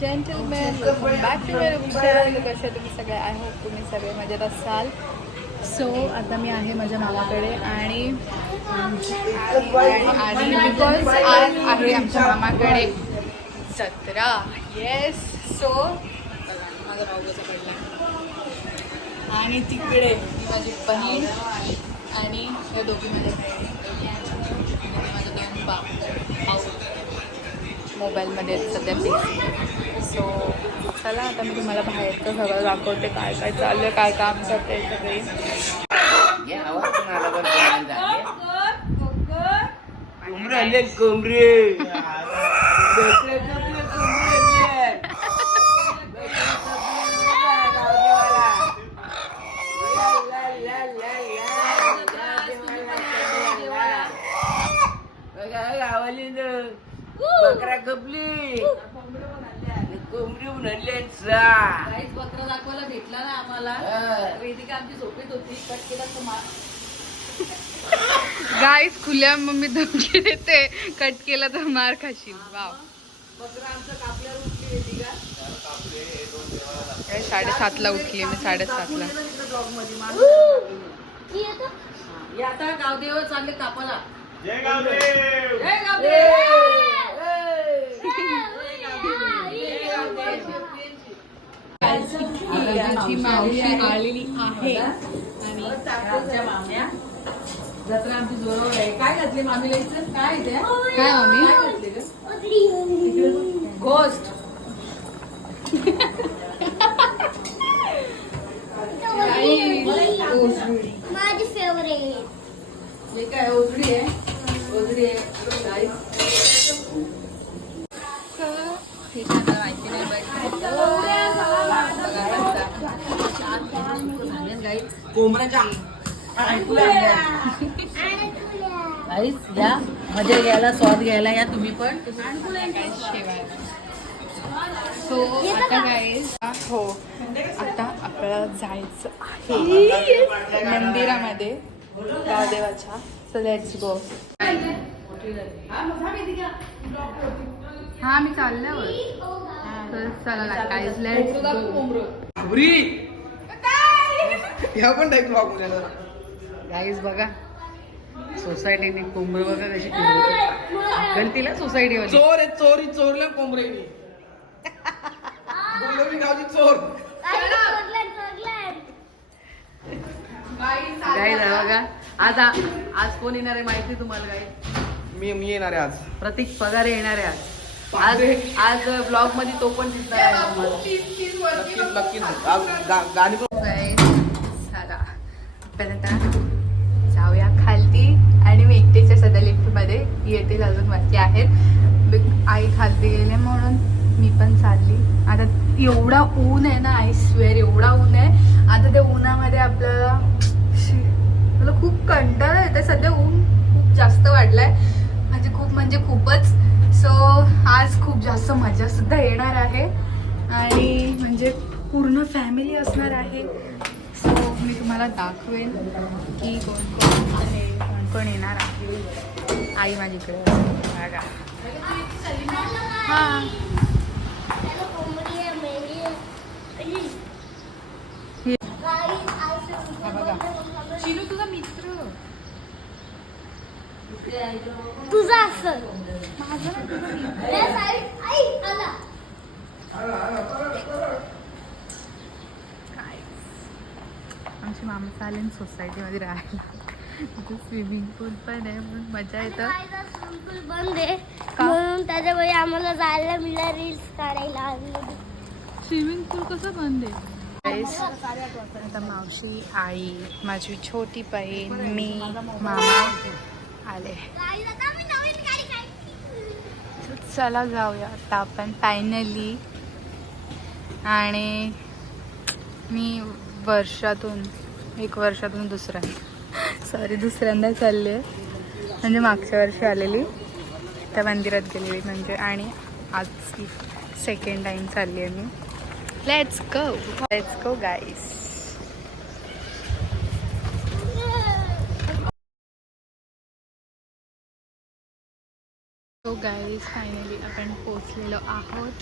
Gentleman, welcome back to my YouTube channel. कसे तुम्ही सगळे? आय होप तुम्ही सगळे मजेत असाल. सो आता मी आहे माझ्या मामाकडे आणि बिकॉज आज आहे आमच्या मामाकडे जत्रा. येस. सो माझा भाऊ कसा पडला आणि तिकडे माझी बहीण आणि हे दोघी माझ्या बहिणी आणि माझं दोन भाऊ मोबाईलमध्ये सध्या बिझी. सो चला आता मी तुम्हाला बाहेरचं सगळं दाखवते, काय काय चालू आहे, काय काम करते सगळे. बकरा कपली कोंबडी बकरा दाखवायला भेटला ना आम्हाला. वेदिका आमची झोपेत होती, कट केला गाईस खुल्या मम्मी धमकी देते, कट केला तर मार खाशील. वाव. बकरा आमचं कापल्यावर उठली वेदिका. 7:30ला उठली मी, 7:30ला. आता गावदेव चालले कापाला. जय गावदेव. जय गावदेव. माझी मावशी आलेली आहे आणि आमच्या माम्या जत्रा आमची जोरावर आहे. काय घातले मामीला इथं? काय ते? काय मामी? काय घातले ग? घोस्ट. माझी फेवरेट. हे काय ओझडी आहे? ओझडी आहे. हे त्यांना माहिती नाही कोंबड्याच्या या मजा घ्यायला, स्वाद घ्यायला या तुम्ही पण. सो आता गाईज हो आता आपल्याला जायचं आहे मंदिरामध्ये गावदेवाच्या. So let's go. हा मी चालल्यावर तर चला गाईज लेट्स गो. गाईज बघा सोसायटीने कोंबड बघा कशी गणतीला सोसायटी वाली. चोर आहे, चोरी चोरल्या कोंबडीने बोलवली गावची चोर. गाईज बघा आज आज कोण येणार आहे माहिती तुम्हाला? गाईज मी येणार आहे आज. प्रतीक पगारे येणार आहे आज. आज ब्लॉग मध्ये तो पण दिसणार आहे तुम्हाला. नक्कीच आज गाणी पण. चला आपण जाऊया खालती आणि मी एकटीच्या सध्या लिफ्टमध्ये येतील, अजून बाकी आहेत. आई खालती गेले म्हणून मी पण चालली. आता एवढा ऊन आहे ना, आय स्वेअर एवढा ऊन आहे. आता त्या उन्हामध्ये आपल्याला मला खूप कंटाळा येतं. सध्या ऊन खूप जास्त वाढलाय, म्हणजे खूपच. सो आज खूप जास्त मजा सुद्धा येणार आहे आणि म्हणजे पूर्ण फॅमिली असणार आहे. सो मी तुम्हाला दाखवेन की कोण कोण आहे, कोण कोण येणार आहे. आई माझीकडे बघा. हां बघा शिलू तुझा मित्र. तुझा असल माझा ना तुझा मित्र. आमची मामा आले सोसायटीमध्ये राहायला. तिथे स्विमिंग पूल पण आहे म्हणून मजा येतं. स्विमिंग बंद आहे म्हणून त्याच्यामुळे आम्हाला जायला मिळालं रील्स काढायला. स्विमिंग पूल कसं बंद आहे? आता मावशी, आई, माझी छोटी बहीण, मी, मामा आले. चला जाऊया आता आपण फायनली. आणि मी वर्षातून दुसऱ्यांदा चालली आहे. म्हणजे मागच्या वर्षी आलेली, त्या मंदिरात गेलेली म्हणजे, आणि आज सेकंड टाइम चालली आहे मी. Let's go guys. So guys finally आपण पोचलेलो आहोत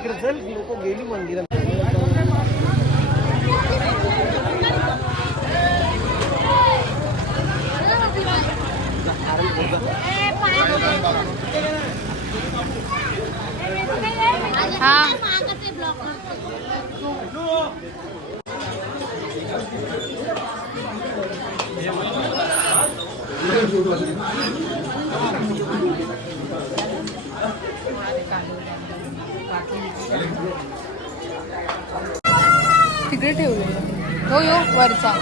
इकडे चल, लोक गेली मंदिरात. हा तिकडे ठेवलेलं हो यो वरचा.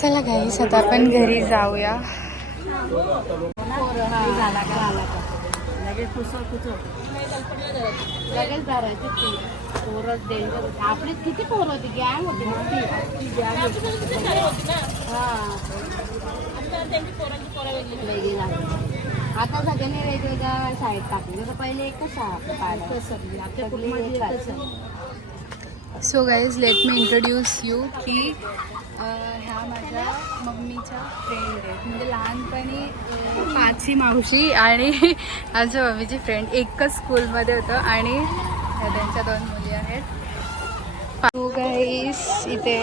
चला गाईस आता आपण घरी जाऊया. लगेच धरायचं ते पोरं डेंजर होते. आपली किती पोरं होती, गॅंग होती मोठी. वेगळी लागली. आता सगळ्यांनी वेगवेगळ्या शाळेत टाकली. तर पहिले एकच शाळा so guys let me introduce you की ह्या माझ्या मम्मीच्या फ्रेंड आहेत. म्हणजे लहानपणी पाची मावशी आणि माझ्या मम्मीची फ्रेंड एकच स्कूलमध्ये होतं आणि त्यांच्या 2 मुली आहेत. सो गाईज इथे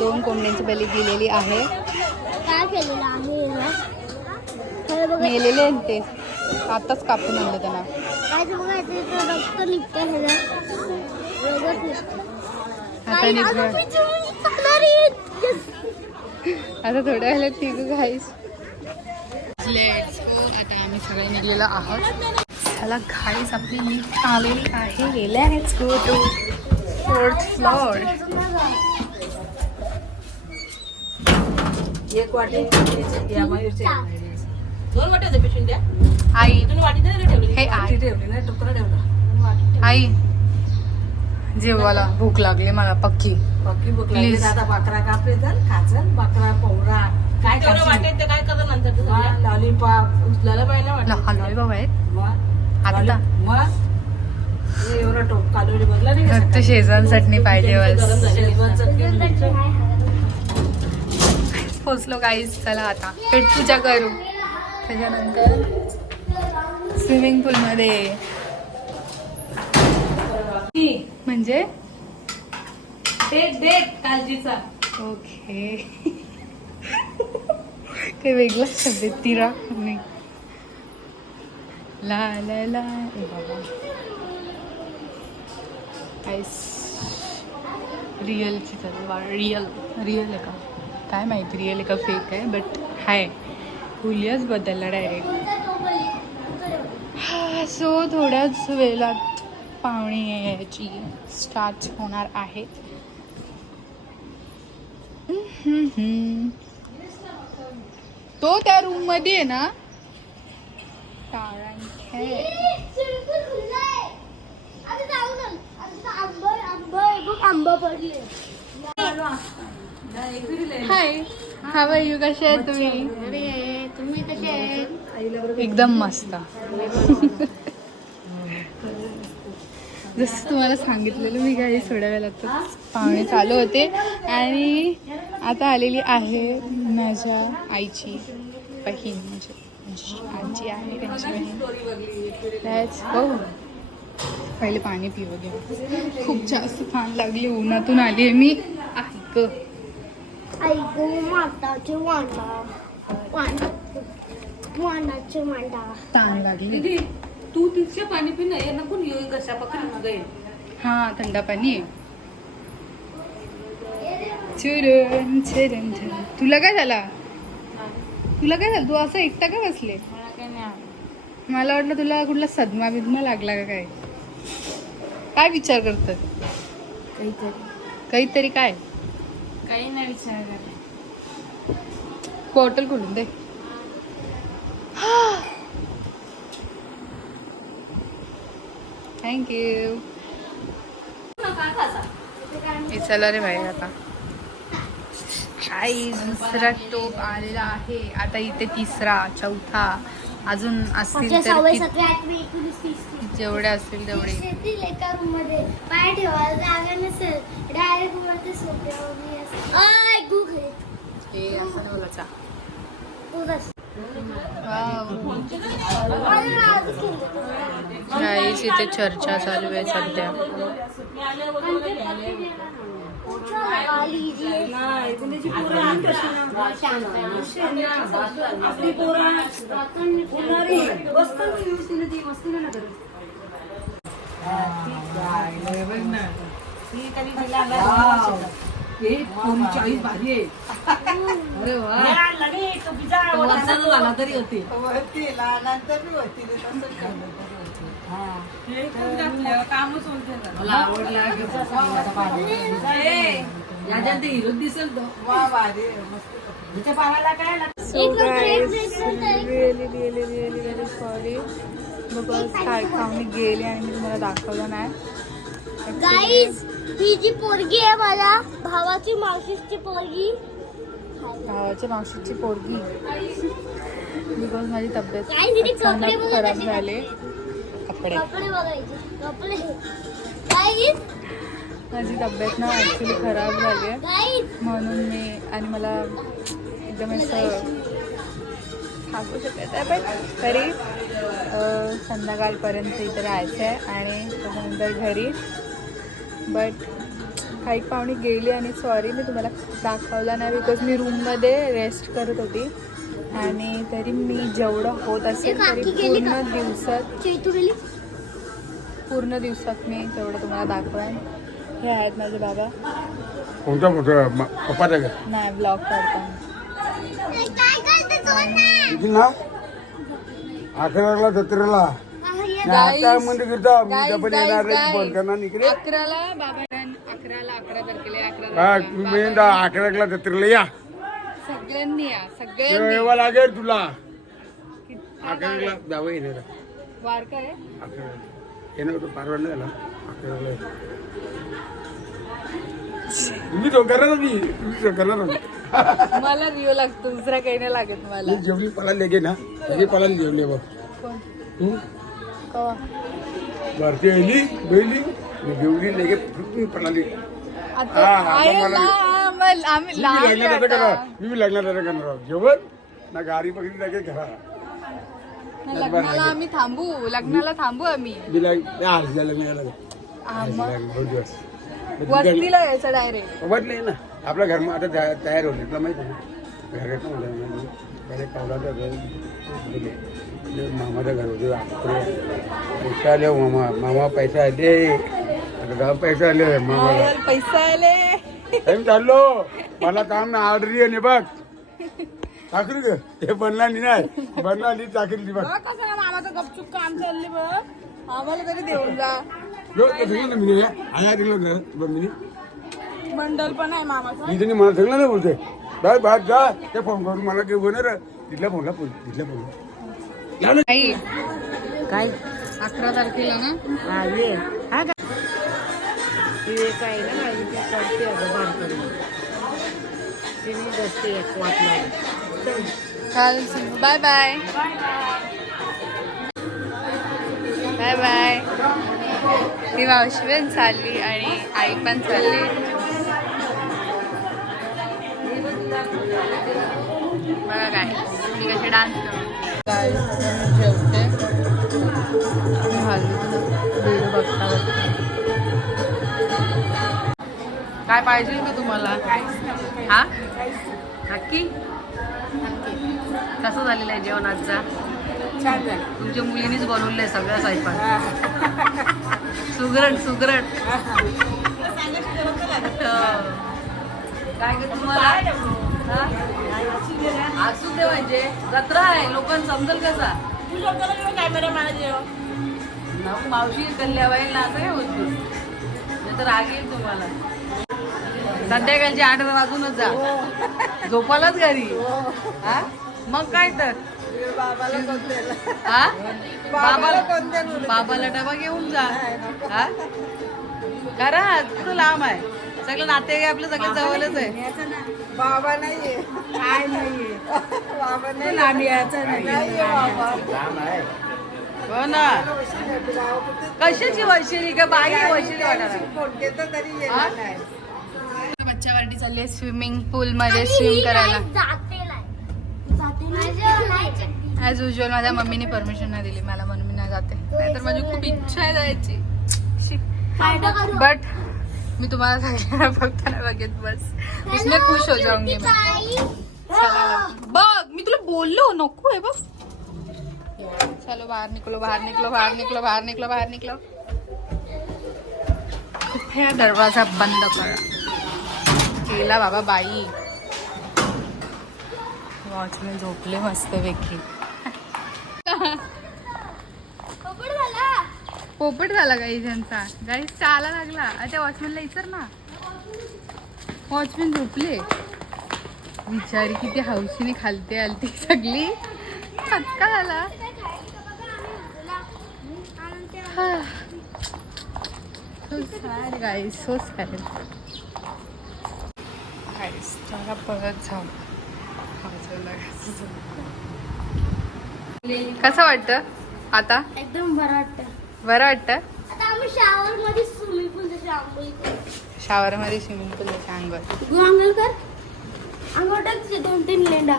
2 कोंबड्यांची बली दिलेली आहे. काय केलेलं आहे ना? मेलेले आहेत ते, आताच कापून आणलं त्यांना. काय बघायचं रक्त निघतं हे ना. आता निघणार आता थोड्या वेळेला ठीक गाईस. Let's go. आता आम्ही सगळे निघलेलो आहोत. चला गाईस आपली लिफ्ट आलेली आहे. Let's go to 4th floor. एक वाटी 2 वाट्याचं पिशून द्या. आई तुम्ही वाटी नाही ठेवली. हे आई ठेवली नाही, टुकड़ा ठेवला. आई जेवायला भूक लागली मला पक्की. पक्की भूक लागली. Please. आता बकरा कापले तर खाचन. बकरा कोंबडा काय वाटेल ते काय करत नंतर तुझं लॉलीपॉप उचलायला पाहिजे वाटत. हलवाई बाबा आहेत मग आता. मग हे एवढं टोप कालोडी बदला नाही का? फक्त शेजवान चटणी पाहिजे गरम बस. शेजवान चटणी. पोचलो गाईज. चला आता पेट पूजा करू. त्याच्यानंतर स्विमिंग पूल मध्ये म्हणजे डेट कालजीचा. ओके काही वेगळा शब्द आहे. तिरा मी ला ला ला ए बाबा. आईस रिअलची चालू. रिअल आहे का काय माहिती, रिअल आहे का फेक आहे, बट हाय हुलियाच बदलला डायरेक्ट. हा सो थोड्याच वेळात पाहुणे याची स्टार्ट होणार आहेत. तो त्या रूम मध्ये आहे ना. आंबा पडले. हाय हाव आर यू. कसे आहे तुम्ही? तुम्ही कसे आहेत? एकदम मस्त. जसं तुम्हाला सांगितलेलं मी काही थोड्या वेळात पाहुणे चालू होते आणि आता आलेली आहे माझ्या आईची बहीण. म्हणजे आजी आहे त्यांची बहीण. त्याच हो पहिले पाणी पिऊ घ्या. खूप जास्त छान लागली. उन्हातून आली आहे मी. ऐक ऐकू माताचे वांडा वांडाचे मांडा. ताण लागली. दीदी तू तिथे पाणी पिणं हे नको येऊ कशा पकडून गए. हा थंड पाणी आहे. चुरण चरण चरण. तुला काय झाला? तू असं एकटा का बसले? मला वाटलं तुला कुठला सदमा बिदमा लागला का काय. काय विचार करतात? काहीतरी काय? काही नाही विचार करत. बॉटल खोलून दे. थँक्यू. हे चला रे बाहेर आता. आई दुसरा टोप आलेला आहे. आता इथे 3रा 4था अजून असतील तर 6वी 7वी 8वी 19 30 जेवढे असतील तेवढे. येतील एका रूम मध्ये. पाय ठेवायला जागा नसेल डायरेक्ट वरती सोप्यावर. हे असं नाही बोलायचा. गाईस इथे चर्चा चालू आहे सध्या. झाला तरी होती मला आवडला हिरो दिसेल तो पाहायला काय सॉरी बिकॉज काय आम्ही गेले आणि मी तुम्हाला दाखवलं नाही. गाईज ही जी पोरगी आहे माझ्या भावाची मावशीची पोरगी. भावाच्या मावशीची पोरगी बिकॉज माझी तब्येत काय तिने कपडे अचानक बघा खराब कसे झाले. घातले. कपडे कपडे बघायचे कपडे. गाईज माझी तब्येत ना ॲक्च्युली खराब झाली आहे गाईज म्हणून मी आणि मला एकदम असं थांबू शकत आहे पण तरी संध्याकाळपर्यंत इथे राहायचं आहे आणि त्याच्यानंतर घरी. बट काही पाहुणे गेली आणि सॉरी मी तुम्हाला दाखवला नाही बिकॉज मी रूममध्ये रेस्ट करत होती आणि तरी मी जेवढं होत असेल तरी पूर्ण दिवसात मी तेवढं तुम्हाला दाखवेन. हे आहेत माझे बाबा. कोणता मोठा पप्पाचा घर नाही ब्लॉग करताना ना 11ला 17ला मध्ये गिरता पण येणार बंद करणार इकडे 11ला बाबा 11 तारखेला 11ला 17ला या सगळ्यांनी या सगळ्यांनी येवा लागेल तुला 11ला जावं येणार वार काय 11ला येणं होतं परवाना झाला 11ला तुम्ही तो करणार मी करणार मला रिओ लागतो दुसरा काही नाही लागत मला. जेवढी पळाली लेगे ना सगळी पळाली जेवली बघ कोण कवा भारती आली बेली जेवढी लेगे तुम्ही पळाली आता आहे लहान, आम्ही लहान आहे आता. मी लग्नात करणार जेवण ना गाडी पकडली लागे घरा लग्नाला आम्ही थांबू आम्ही मी लग्नाला वस्तीला यायचं डायरेक्ट. बदले ना आपल्या घर मग आता तयार होईल तुला माहिती आहे ना घरात पहिले कवडाचं घर मामाचं घर होते पैसा आले मामा पैसा आले आता गाव पैसा आले मामाला पैसा आले टाइम चाललो मला काम ना ऑर्डर आहे बघ चाकरी ग हे बनला नाही चाकरी ती बघ मामाचं गपचूप काम चालले बघ आम्हाला तरी देऊन जा. मंडल पण आहे मामाचं. इथे मला सगळं नाही बोलते बाय बाय जा ते फोन करून मला काही बोलणार तिथल्या फोनला काय 11 तारखेला ना काय ना माझी ती करते अगं बारकरी तिने बसते एक वाटला. चालेल बाय बाय बाय बाय. ती मावशी पण चालली आणि आई पण चालली. बघा काय मी कशी डान्स काय जेवते व्हिडिओ बघता काय पाहिजे का तुम्हाला हा नक्की कसं झालेलं आहे जेवण आजचा. छान झालं. तुमच्या मुलीनीच बनवलं आहे सगळं स्वयंपाक. सुगरण काय ग तुम्हाला असू दे म्हणजे जत्रा आहे लोकांना समजेल कसा कॅमेरा मावशी कल्यावाईल ना असं काय होत नाही तर राग येईल तुम्हाला. संध्याकाळची 8 वाजूनच जा झोपालाच घरी हा मग काय तर हा बाबाला डबा घेऊन जा हा करा तू लांब आहे सगळं नाते आपलं सगळं जवळच आहे. बाबा नाहीये काय नाहीये बाबा नाही लांब यायचं नाही हो ना कशाची वैशिरी का बाई वैशिरी वाटणार फोन केलं तरी येणार नाही. बच्चा पार्टी चालली आहे स्विमिंग पूल मध्ये स्विम करायला. ऍज युजल माझ्या मम्मीने परमिशन नाही दिली मला म्हणून मी नाही जाते, नाहीतर माझी खूप इच्छा आहे जायची. बट मी तुम्हाला सांगितलं फक्त नाही बघेत बस उसमें खुश हो जाऊंगी मैं. बघ मी तुला बोललो नको आहे बघ. चलो बाहर निकलो बाहर निकलो बाहर निकलो बाहर निकलो बाहर निकलो. कृपया दरवाजा बंद करा. केला बाबा बाई. वॉचमॅन झोपले मस्त पैकी. पोपट झाला गाईज यांचा. गाईज चाला लागला. अच्छा वॉचमॅनला विचार ना. वॉचमॅन झोपले विचारी किती हौशीने खालते आलती सगळी. चटका झाला. So sad guys so sad. Guys चला परत जाऊ. कसं वाटतं आता? एकदम बरं वाटतं. बरं वाटतं. आता आम्ही शावर मध्ये स्विमिंग पूल जशी आंघोळ करतो. शावर मध्ये स्विमिंग पूल अंगवर तू आंघोळ कर. आंघोळ टाक 2-3 लेंडा.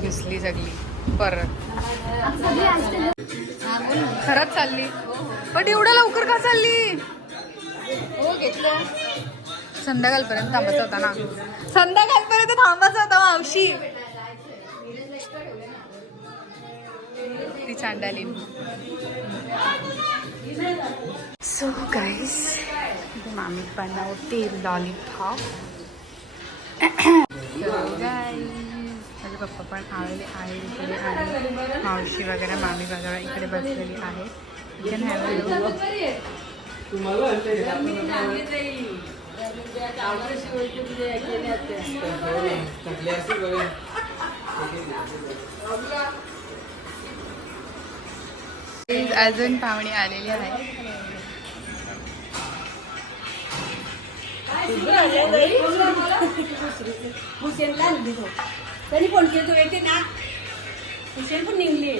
घुसली सगळी परत. खरंच चालली. पण एवढ्या लवकर का चालली? हो घेतलं. संध्याकाळपर्यंत थांबायचं होता ना. संध्याकाळपर्यंत थांबायचं होता मावशी. ती चांडाली. सो गाईस मामी बनवते लॉलीपॉप. माझे पप्पा पण आलेले आहे इकडे आणि मावशी वगैरे मामी वगैरे इकडे बसलेली आहे. अजून पाहुणे आलेली आहे. त्यांनी फोन केला तो येते ना. हुसेन पण निघली.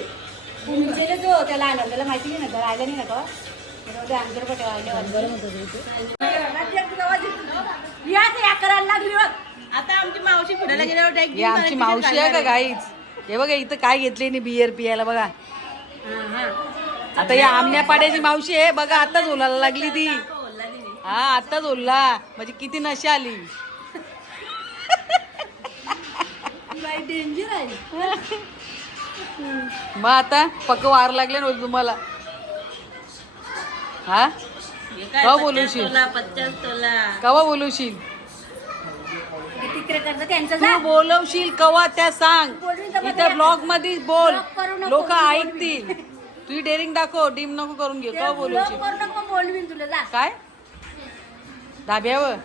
विचारलं तो त्याला आला त्याला माहिती नाही ना आयला नाही ना तो. अंतर पटे आता आमची मावशी फिरायला गेल्यावर आमची मावशी आहे का गाईच? हे बघा इथं काय घेतले नाही बियर पियाला बघा. आता या आमण्या पाड्याची मावशी आहे बघा. आताच ओलायला लागली ती. हा आताच ओलला म्हणजे किती नशा आली. डेंजर आहे. मग आता पक्क वार लागले ना तुम्हाला. हा कवा बोलवशील? 50 तोला कवा बोलवशील? तिकडे करता त्यांचं तू बोलवशील कवा त्या सांग. इथं ब्लॉग मध्ये बोल लोक ऐकतील. तुझी डेअरिंग दाखव. डीम नको करून घे. कवा बोलवशील? बोलवीन तुला जा. काय धाब्यावर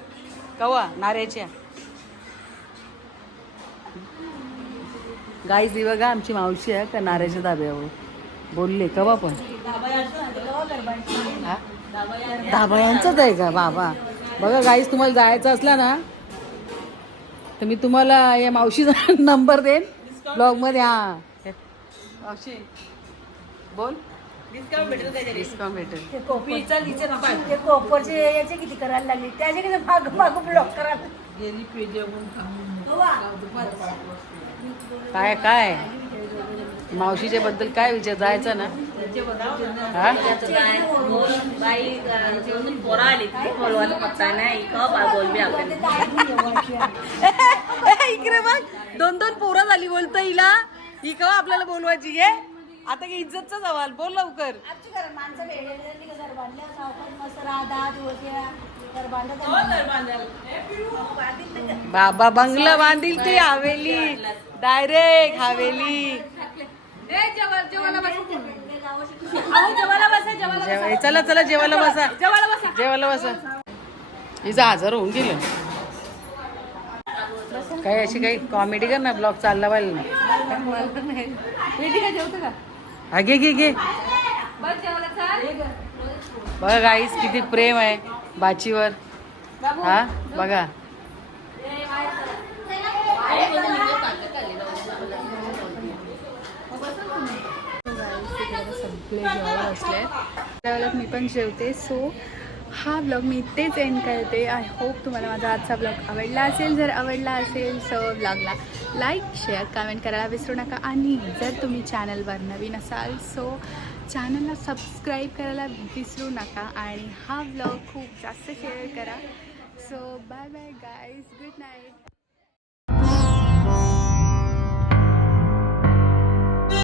कवा नाऱ्याच्या गाईस दी बघा आमची मावशी आहे का नाऱ्याच्या धाब्यावर बोलले कवा पण. धाबा यांचाच आहे का बाबा? बघा गाईस तुम्हाला जायचं असला ना तर मी तुम्हाला या मावशीचा नंबर देईन ब्लॉग मध्ये. हा मावशी बोल. डिस्काउंट भेटेल. ते कोपरचे याचे किती करायला लागले त्याचे किती भाग भाग ब्लॉक करायला. काय काय मावशीच्या बद्दल काय विचार जायचं ना. इकडे बघ 2-2 पोरं झाली बोलतो हिला. ही कवा आपल्याला बोलवायची घे. आता की इज्जतचा सवाल बोल लवकर. बाबा बंगला बांधील ती हवेली डायरेक्ट हवेली. चला चला जेवायला बसा. जेवायला बसा. हिचा 1000 होऊन गेलं. काय अशी काही कॉमेडी कर ना. ब्लॉग चालला पाहिजे. घे घे घे. बघा गाईस किती प्रेम आहे बाचीवर. हा बघा सगळे जेवायला बसले. त्यावेळेला मी पण जेवते. सो हा ब्लॉग मी इथेच एंड करते. आय होप तुम्हाला माझा आजचा ब्लॉग आवडला असेल. जर आवडला असेल सो ब्लॉगला लाईक शेअर कमेंट करायला विसरू नका. आणि जर तुम्ही चॅनलवर नवीन असाल सो चॅनलला सबस्क्राईब करायला विसरू नका. आणि हा ब्लॉग खूप जास्त शेअर करा. So bye bye guys, good night.